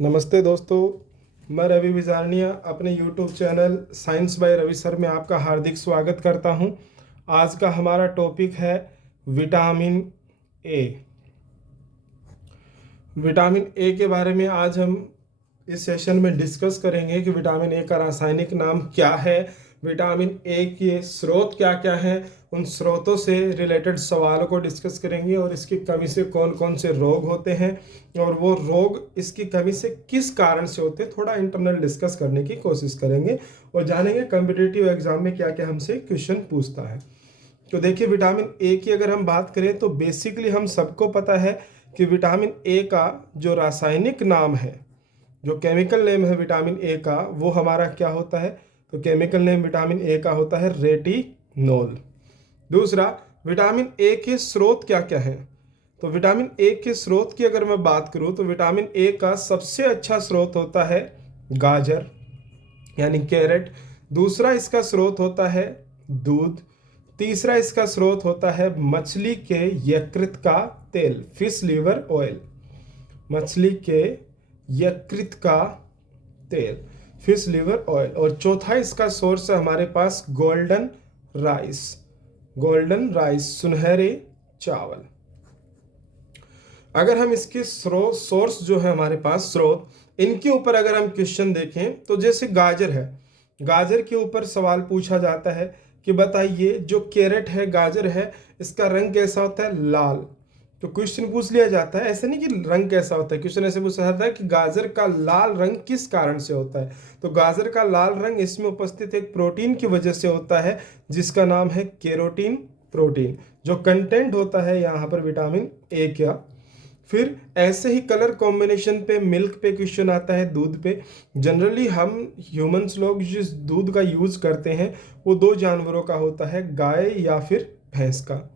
नमस्ते दोस्तों, मैं रवि विजारनिया अपने YouTube channel science by Ravi sir में आपका हार्दिक स्वागत करता हूं। आज का हमारा टॉपिक है विटामिन ए। विटामिन ए के बारे में आज हम इस सेशन में डिस्कस करेंगे कि विटामिन ए का रासायनिक नाम क्या है, विटामिन ए के स्रोत क्या क्या हैं, उन स्रोतों से रिलेटेड सवालों को डिस्कस करेंगे और इसकी कमी से कौन कौन से रोग होते हैं और वो रोग इसकी कमी से किस कारण से होते हैं, थोड़ा इंटरनल डिस्कस करने की कोशिश करेंगे और जानेंगे कॉम्पिटिटिव एग्जाम में क्या क्या हमसे क्वेश्चन पूछता है। तो देखिए, विटामिन ए की अगर हम बात करें तो बेसिकली हम सबको पता है कि विटामिन ए का जो रासायनिक नाम है, जो केमिकल नेम है विटामिन ए का, वो हमारा क्या होता है? तो केमिकल नेम विटामिन ए का होता है रेटिनोल। दूसरा, विटामिन ए के स्रोत क्या क्या हैं? तो विटामिन ए के स्रोत की अगर मैं बात करूं तो विटामिन ए का सबसे अच्छा स्रोत होता है गाजर यानी कैरेट। दूसरा इसका स्रोत होता है दूध। तीसरा इसका स्रोत होता है मछली के यकृत का तेल, फिश लीवर ऑयल। मछली के यकृत का तेल, फिश लीवर ऑयल। और चौथा इसका सोर्स है हमारे पास गोल्डन राइस। गोल्डन राइस, सुनहरे चावल। अगर हम इसके सोर्स जो है हमारे पास स्रोत, इनके ऊपर अगर हम क्वेश्चन देखें तो जैसे गाजर है, गाजर के ऊपर सवाल पूछा जाता है कि बताइए जो कैरेट है, गाजर है, इसका रंग कैसा होता है? लाल। तो क्वेश्चन पूछ लिया जाता है, ऐसे नहीं कि रंग कैसा होता है, क्वेश्चन ऐसे पूछा जाता है कि गाजर का लाल रंग किस कारण से होता है? तो गाजर का लाल रंग इसमें उपस्थित एक प्रोटीन की वजह से होता है जिसका नाम है केरोटीन प्रोटीन, जो कंटेंट होता है यहाँ पर विटामिन ए का। फिर ऐसे ही कलर कॉम्बिनेशन पे, मिल्क पे क्वेश्चन आता है, दूध पे। जनरली हम ह्यूमंस लोग जिस दूध का यूज करते हैं वो दो जानवरों का होता है, गाय या फिर भैंस का।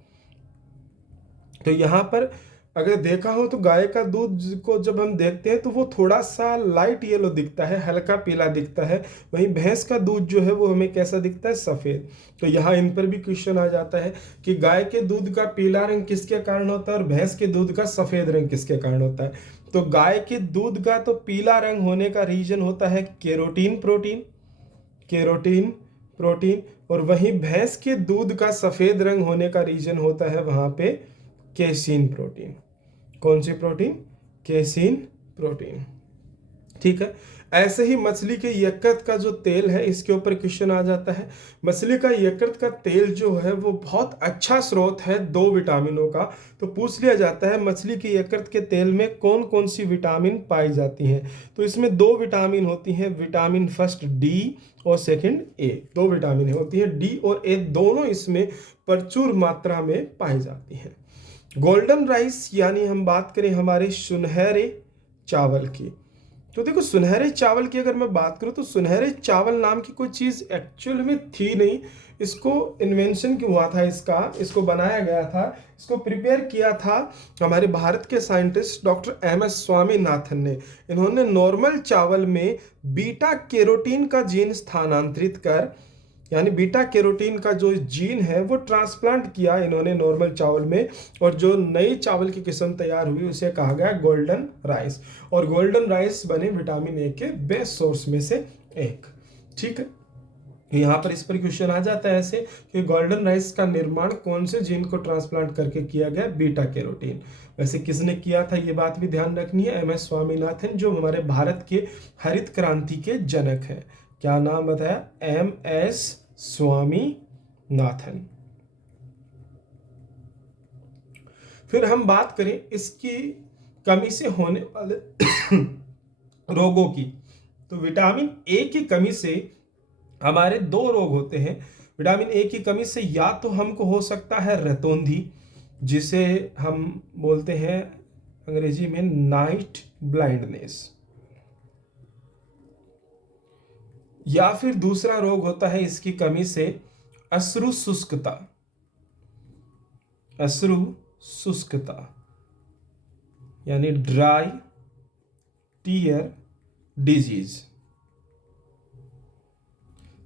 तो यहाँ पर अगर देखा हो तो गाय का दूध को जब हम देखते हैं तो वो थोड़ा सा लाइट येलो दिखता है, हल्का पीला दिखता है। वहीं भैंस का दूध जो है वो हमें कैसा दिखता है? सफ़ेद। तो यहाँ इन पर भी क्वेश्चन आ जाता है कि गाय के दूध का पीला रंग किसके कारण होता है और भैंस के दूध का सफ़ेद रंग किसके कारण होता है? तो गाय के दूध का तो पीला रंग होने का रीजन होता है केरोटीन प्रोटीन, केरोटीन प्रोटीन। और वहीं भैंस के दूध का सफ़ेद रंग होने का रीजन होता है वहाँ पे केसीन प्रोटीन। कौन सी प्रोटीन? Casein protein. ठीक है। ऐसे ही मछली के यकृत का जो तेल है, इसके ऊपर क्वेश्चन आ जाता है। मछली का यकृत का तेल जो है वो बहुत अच्छा स्रोत है दो विटामिनों का। तो पूछ लिया जाता है मछली के यकृत के तेल में कौन कौन सी विटामिन पाई जाती हैं? तो इसमें दो विटामिन होती हैं, विटामिन फर्स्ट डी और सेकंड ए। दो विटामिन होती है, डी और ए दोनों इसमें प्रचुर मात्रा में पाई जाती हैं। गोल्डन राइस यानी हम बात करें हमारे सुनहरे चावल की, तो देखो सुनहरे चावल की अगर मैं बात करूं तो सुनहरे चावल नाम की कोई चीज़ एक्चुअल में थी नहीं। इसको इन्वेंशन क्यों हुआ था? इसको बनाया गया था, इसको प्रिपेयर किया था हमारे भारत के साइंटिस्ट डॉक्टर एम.एस. स्वामीनाथन ने। इन्होंने नॉर्मल चावल में बीटा कैरोटीन का जीन स्थानांतरित कर, यानी बीटा कैरोटीन का जो जीन है वो ट्रांसप्लांट किया इन्होंने नॉर्मल चावल में, और जो नई चावल की किस्म तैयार हुई उसे कहा गया गोल्डन राइस। और गोल्डन राइस बने विटामिन ए के बेस्ट सोर्स में से एक। ठीक है। यहाँ पर इस पर क्वेश्चन आ जाता है ऐसे कि गोल्डन राइस का निर्माण कौन से जीन को ट्रांसप्लांट करके किया गया? Beta carotene. वैसे किसने किया था ये बात भी ध्यान रखनी है, एम.एस. स्वामीनाथन, जो हमारे भारत के हरित क्रांति के जनक हैं। क्या नाम बताया? एम.एस. स्वामीनाथन। फिर हम बात करें इसकी कमी से होने वाले रोगों की, तो विटामिन ए की कमी से हमारे दो रोग होते हैं। विटामिन ए की कमी से या तो हमको हो सकता है रतौंधी, जिसे हम बोलते हैं अंग्रेजी में नाइट ब्लाइंडनेस, या फिर दूसरा रोग होता है इसकी कमी से अश्रु शुष्कता। अश्रु शुष्कता यानी ड्राई टीयर डिजीज।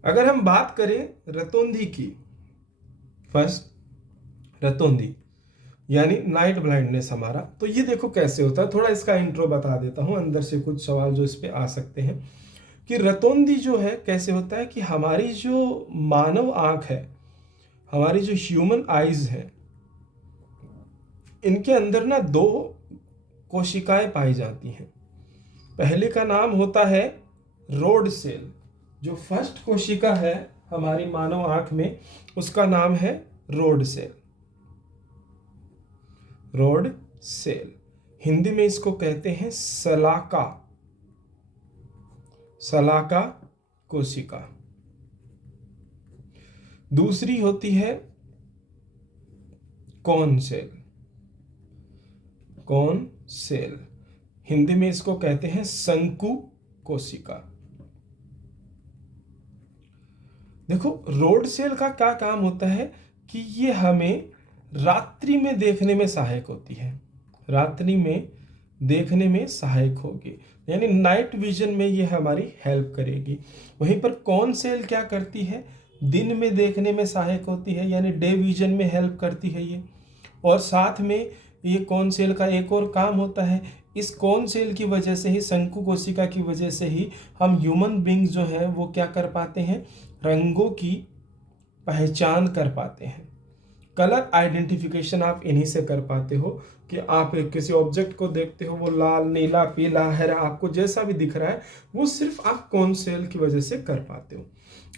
अगर हम बात करें रतौंधी की, फर्स्ट रतौंधी, यानी नाइट ब्लाइंडनेस हमारा। तो ये देखो कैसे होता है, थोड़ा इसका इंट्रो बता देता हूँ, अंदर से कुछ सवाल जो इस पे आ सकते हैं कि रतौंधी जो है कैसे होता है कि हमारी जो मानव आंख है, हमारी जो ह्यूमन आईज है, इनके अंदर ना दो कोशिकाएं पाई जाती हैं। पहले का नाम होता है रोड सेल। जो फर्स्ट कोशिका है हमारी मानव आंख में, उसका नाम है rod cell. Rod cell, Hindi में इसको कहते हैं सलाका, सलाका कोशिका। दूसरी होती है cone cell, cone cell, Hindi में इसको कहते हैं शंकु कोशिका। देखो रोड सेल का क्या काम होता है कि ये हमें रात्रि में देखने में सहायक होती है, रात्रि में देखने में सहायक होगी, यानी नाइट विजन में ये हमारी हेल्प करेगी। वहीं पर कॉन सेल क्या करती है, दिन में देखने में सहायक होती है, यानी डे विजन में हेल्प करती है ये। और साथ में ये कॉन सेल का एक और काम होता है, इस कॉन सेल की वजह से ही, शंकु कोशिका की वजह से ही हम ह्यूमन बींग्स जो हैं वो क्या कर पाते हैं, रंगों की पहचान कर पाते हैं। कलर आइडेंटिफिकेशन आप इन्हीं से कर पाते हो कि आप किसी ऑब्जेक्ट को देखते हो, वो लाल, नीला, पीला, हरा, आपको जैसा भी दिख रहा है वो सिर्फ आप कॉन सेल की वजह से कर पाते हो।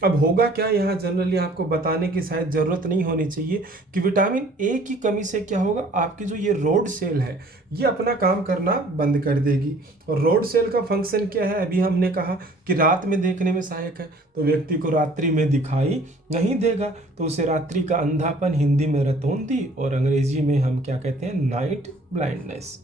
अब होगा क्या, यहाँ जनरली आपको बताने की शायद जरूरत नहीं होनी चाहिए कि विटामिन ए की कमी से क्या होगा, आपकी जो ये रोड सेल है ये अपना काम करना बंद कर देगी। और रोड सेल का फंक्शन क्या है, अभी हमने कहा कि रात में देखने में सहायक है, तो व्यक्ति को रात्रि में दिखाई नहीं देगा, तो उसे रात्रि का अंधापन, हिंदी में रतौंधी और अंग्रेजी में हम क्या कहते हैं, नाइट ब्लाइंडनेस।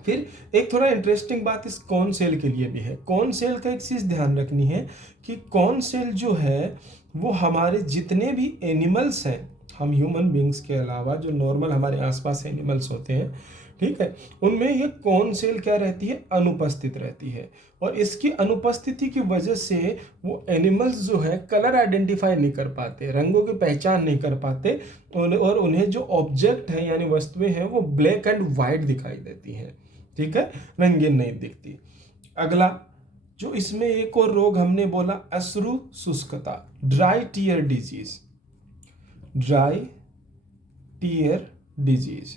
फिर एक थोड़ा इंटरेस्टिंग बात इस कॉन सेल के लिए भी है। कॉन सेल का एक चीज़ ध्यान रखनी है कि कॉन सेल जो है वो हमारे जितने भी एनिमल्स हैं, हम ह्यूमन बींग्स के अलावा जो नॉर्मल हमारे आसपास एनिमल्स होते हैं, ठीक है, उनमें ये कॉन सेल क्या रहती है, अनुपस्थित रहती है। और इसकी अनुपस्थिति की वजह से वो एनिमल्स जो है कलर आइडेंटिफाई नहीं कर पाते, रंगों की पहचान नहीं कर पाते, और उन्हें जो ऑब्जेक्ट है यानी वस्तुएं हैं वो ब्लैक एंड वाइट दिखाई देती हैं, ठीक है, रंगीन नहीं दिखती। अगला जो इसमें एक और रोग हमने बोला, अश्रु शुष्कता, dry tear disease, dry tear disease.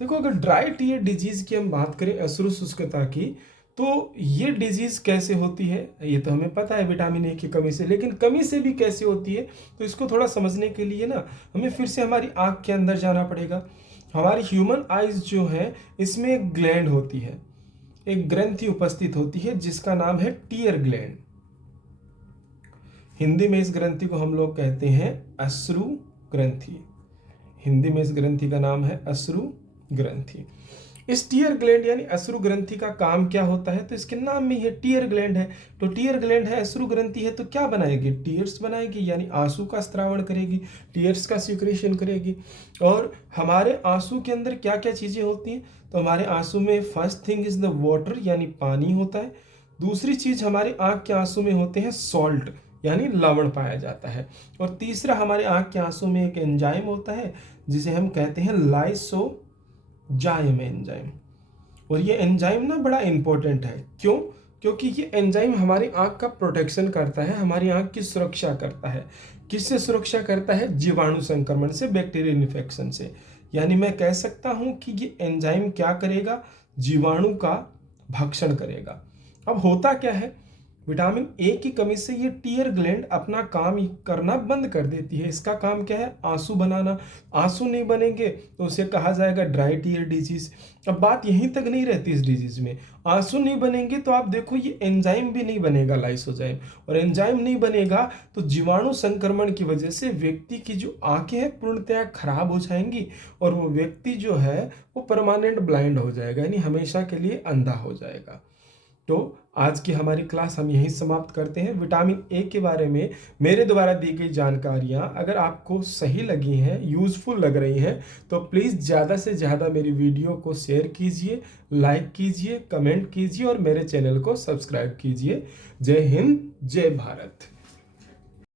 देखो अगर ड्राई टीयर डिजीज की हम बात करें, अश्रु शुष्कता की, तो ये डिजीज कैसे होती है, ये तो हमें पता है विटामिन ए की कमी से, लेकिन कमी से भी कैसे होती है, तो इसको थोड़ा समझने के लिए ना हमें फिर से हमारी आंख के अंदर जाना पड़ेगा। हमारी ह्यूमन आइज जो है इसमें एक ग्लैंड होती है, एक ग्रंथि उपस्थित होती है जिसका नाम है टीयर ग्लैंड। हिंदी में इस ग्रंथि को हम लोग कहते हैं अश्रु ग्रंथि, हिंदी में इस ग्रंथि का नाम है अश्रु ग्रंथि। इस टीयर ग्लैंड यानी अश्रु ग्रंथि का काम क्या होता है, तो इसके नाम में ये टीयर ग्लैंड है। तो टीयर ग्लैंड है, अश्रु ग्रंथि है, तो क्या बनाएगी, टीयर्स बनाएगी, यानी आंसू का स्त्रावण करेगी, टीयर्स का सिक्रेशन करेगी। और हमारे आंसू के अंदर क्या क्या चीजें होती हैं, तो हमारे आंसू में first thing is the water यानी पानी होता है। दूसरी चीज हमारे आंख के आंसू में होते हैं सॉल्ट यानी लवण पाया जाता है। और तीसरा हमारे आंख के आंसू में एक एंजाइम होता है जिसे हम कहते हैं लाइसोजाइम एंजाइम। और ये एंजाइम ना बड़ा इंपॉर्टेंट है, क्यों, क्योंकि ये एंजाइम हमारी आंख का प्रोटेक्शन करता है, हमारी आंख की सुरक्षा करता है। किससे सुरक्षा करता है, जीवाणु संक्रमण से, बैक्टीरियल इन्फेक्शन से। यानी मैं कह सकता हूं कि ये एंजाइम क्या करेगा, जीवाणु का भक्षण करेगा। अब होता क्या है, विटामिन ए की कमी से ये टीयर ग्लैंड अपना काम करना बंद कर देती है। इसका काम क्या है, आंसू बनाना। आंसू नहीं बनेंगे तो उसे कहा जाएगा ड्राई टीयर डिजीज। अब बात यहीं तक नहीं रहती इस डिजीज में, आंसू नहीं बनेंगे तो आप देखो ये एंजाइम भी नहीं बनेगा, लाइसोजाइम, और एंजाइम नहीं बनेगा तो जीवाणु संक्रमण की वजह से व्यक्ति की जो आंखें हैं पूर्णतया खराब हो जाएंगी और वो व्यक्ति जो है वो परमानेंट ब्लाइंड हो जाएगा, यानी हमेशा के लिए अंधा हो जाएगा। तो आज की हमारी क्लास हम यहीं समाप्त करते हैं। विटामिन ए के बारे में मेरे द्वारा दी गई जानकारियां अगर आपको सही लगी हैं, यूज़फुल लग रही हैं, तो प्लीज़ ज़्यादा से ज़्यादा मेरी वीडियो को शेयर कीजिए, लाइक कीजिए, कमेंट कीजिए और मेरे चैनल को सब्सक्राइब कीजिए। जय हिंद, जय भारत।